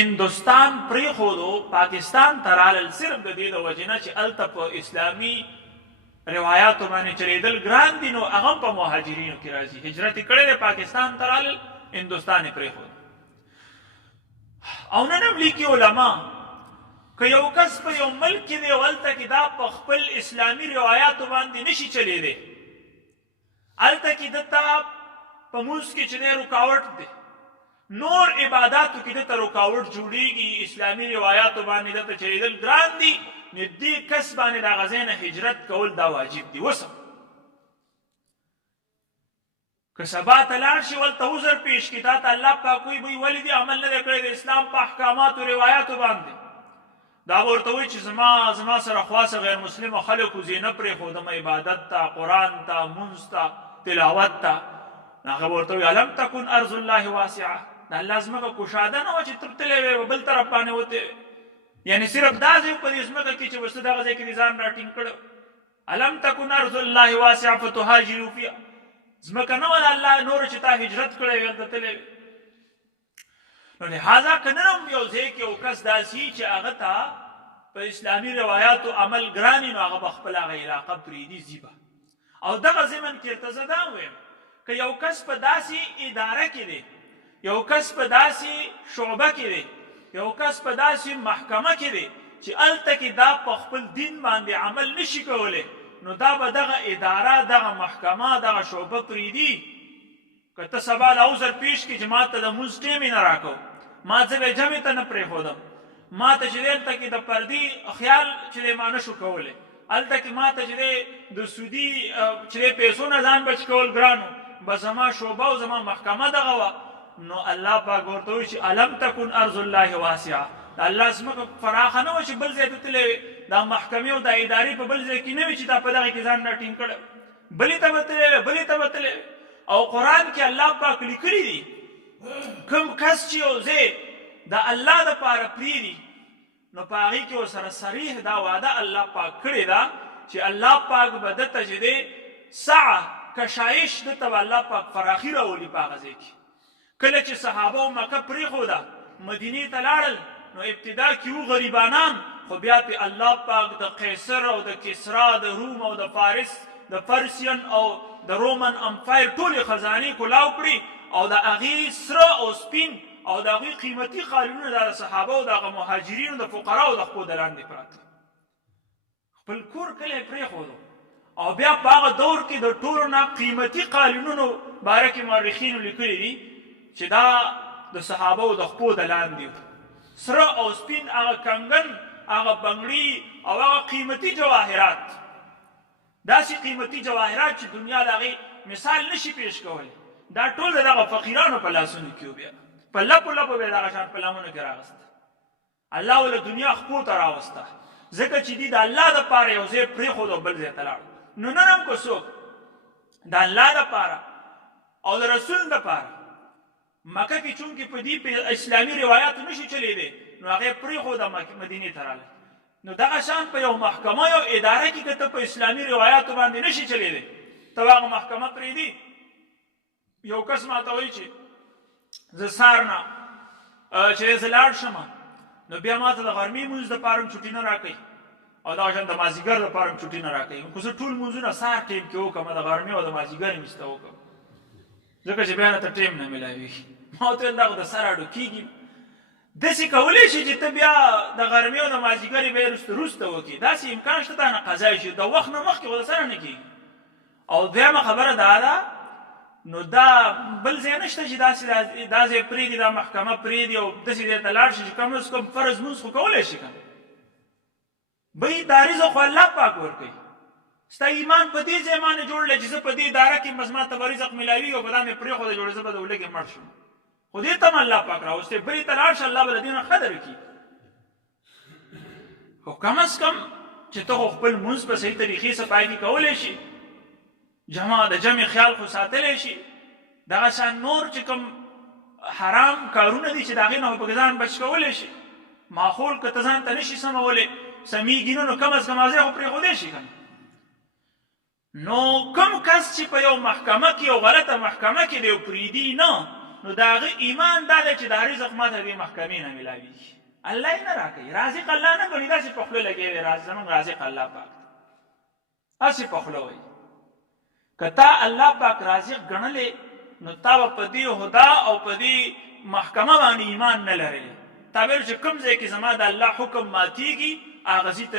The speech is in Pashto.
هندوستان پرېښودو، پاکستان ته رالل صرف د دې د وجې نه چې هلته په اسلامي روایاتو باندې چلېدل ګران دي، نو هغه هم په مهاجرینو کې راځي. هجرت یې کړی دی، پاکستان ته رالل، هندوستان یې پرېښود. او نن هم لیکي علما که یو کس په یو ملک کې دی او هلته کې دا په خپل اسلامي روایاتو باندې نشي چلېدی، هلته کې دته په مونځ کې چې دی رکاوټ دی، نور عباداتو کې دته رکاوټ جوړیږي، اسلامي روایاتو باندې دته چلېدل ګران دي، نو دې کس باندې د هغه ځای نه هجرت کول دا واجب دي. اوس که سبا ته لاړ شي ولته عذر پیش کړي، تا ته الله پاک وایي بوی ولې دې عمل نه دی کړی د اسلام په احکاماتو روایاتو باندې، دا به ورته وایي چې زما سره خواصه غیر مسلمو خلکو زه نه پرېښودم عبادت ته، قرآن ته، مونځ ته، تلاوت ته. هغه به ورته وایي الم تکن ارض الله واسعه، د الله ځمکه کوشاده نه وه چې ته تللی وې بل طرف باندې وتې، یعنی صرف دا ځای په دې ځمکه کې چې اوس ته دغه ځای کې دې ځان راټینګ کړی. الم تکن ارض الله واسعه فتهاجروا فیها، ځمکه نه وه د الله نور چې تا هجرت کړی وې هلته تللی وې. نو لهذا که نن هم یو ځای کې یو کس داسې چې هغه ته په اسلامي روایاتو عمل ګران وي، نو هغه به خپل هغه علاقه پرېږدي ځي به. او دغه ضمن کې ورته زه دا ویم که یو کس په داسې اداره کې دی، یو کس په داسې شعبه کې دی، یو کس په داسې محکمه کې دی چې هلته کې دا په خپل دین باندې عمل نشي کولی، نو دا به دغه اداره، دغه محکمه، دغه شعبه پرېږدي. که ته سبا له عذر پیش کړي چې ما ته د مونځ ټیم یې نه راکو، ما ځه به جمعې ته نه پرېښودم، ما ته چې دی هلته کې د پردي خیال چې دی ما نه شو کولی، هلته کې ما ته چې دی د سودي چې دی پیسو نه ځان بچ کول ګرانو، بس زما شعبه او زما محکمه دغه وه. نو الله پاک ورته وایي چې الم تکن ارض الله واسعه، د الله ځمکه پراخه نه وه چې بل ځای ته تللی وې، دا محکمې او دا ادارې په بل ځای کې نه وي چې دا په دغه کې ځان راټینګ کړی، بلې ته به تللی وې، بلې ته به تللی وې. او قرآن کې الله پاک لیکلي دي کوم کس چې یو ځای د الله دپاره پرېږدي، نو په هغې کې ورسره صریح دا وعده الله پاک کړې ده چې الله پاک به دته چې دی سعه کشایش دته به الله پاک فراخي راولي په هغه ځای کې. کله چې صحابه مکه پرېښوده مدینې ته لاړل، نو ابتدا کې وو غریبانان، خو بیا پې الله پاک د قیصر او د کسرا، د روم او د فارس، د پرسین او د رومن امپایر ټولې خزانې کلاو کړي، او د هغې سره او سپین او د هغوی قیمتي قالینونه د صحابه او دغه مهاجرینو د فقراو د خپو د لاندې پراته. خپل کور کله یې پرېښودو، او بیا په هغه دور کې د ټولو نه قیمتي قالینونو باره کې مورخینو لیکلي دي چې دا د صحابهو د خپو د لاندې و، سره او سپین، هغه کنګن، هغه بنګړي او هغه قیمتي جواهرات، داسې قیمتي جواهرات چې دنیا د هغې مثال نشي پیش کولی، دا ټول د دغه فقیرانو په لاسونو کې و. بیا په لپو لپو به یې دغه شان په لمنو کې راغسته، الله ول دنیا خپو ته راوسته، ځکه چې دوی د الله دپاره یو ځای پرېښود او بل ځای ته لاړ. نو نن هم که څوک د الله دپاره او د رسول دپاره مکه کې چونکې په دې په اسلامي روایاتو نشي چلېدی، نو هغه یې پرېښوده مدینې ته راغلی. نو دغه شان په یو محکمه یو اداره کې که ته په اسلامي روایاتو باندې نشي چلېدی، ته هغه محکمه پرېږدي. یو کس ماته وایي چې زه سهار نه چې زه لاړ شم، نو بیا ما ته د غرمې لمونځ دپاره هم چوټي نه راکوي، او دغه شان د مازدیګر دپاره هم چوټي نه راکوي. خو زه ټول لمونځونه سهار ټیم کې وکړم، د غرمې او د مازدیګر یې مسته وکړم، ځکه چې بیا نه ته ټیم نه میلاوېږي. ما ورته ویل دغه د سر اډو کېږي، داسې کولی شي چې ته بیا د غرمې او د مازدیګر یې بیا وروسته وکړي، داسې امکان شته تا نه قضا شي، د وخت نه مخکې خو د سره نه کېږي. او دویمه خبره دا ده، نو دا بل ځای نشته چې دا ځای پرېږدي، دا محکمه پرېږدي او داسې ځای ته لاړ شي چې کم از کم فرض مونځ خو کولی شي که نه. بهی دا رزق خو الله پاک ورکوي، ستا ایمان په دې ځای باندې جوړ لږ چې زه په دې اداره کې بس ما ته به رزق میلاوېږي او په دا مې پرېښوده جوړه زه به د ولږې مړ شم، خو دې ته هم الله پاک راوستی، بلې ته لاړ شه، الله به د دې نه ښه درکړي. خو کم از کم چې ته خو خپل مونځ په صحیح طریقې سره پای کې کولی شي، د جمع خیال خو ساتلی شي، دغه شان نور چې کوم حرام کارونه دي چې د هغې نه خو پکې ځان بچ کولی شي، ماحول که ته ځان ته نشي سمولی سمیږي، نو کم از کم هغه ځای خو پرېښودی شي که نه. نو کوم کس چې په یو محکمه کې یو غلطه محکمه کې دی او پرېږدي نه، نو د هغه ایمان دا دی چې دا رزق ماته دې محکمې نه میلاویږي الله یې نه راکوي رازق الله نه ګڼي داسې په خوله لګوي دی زموږ رازق الله پاک هسې په خوله وایي که تا الله پاک رازق ګڼلې نو تا به په دې هدا او په دې محکمه باندې ایمان نه لرلی تا ویل چې کوم ځای کې زما د الله حکم ماتیږي هغه ځای ته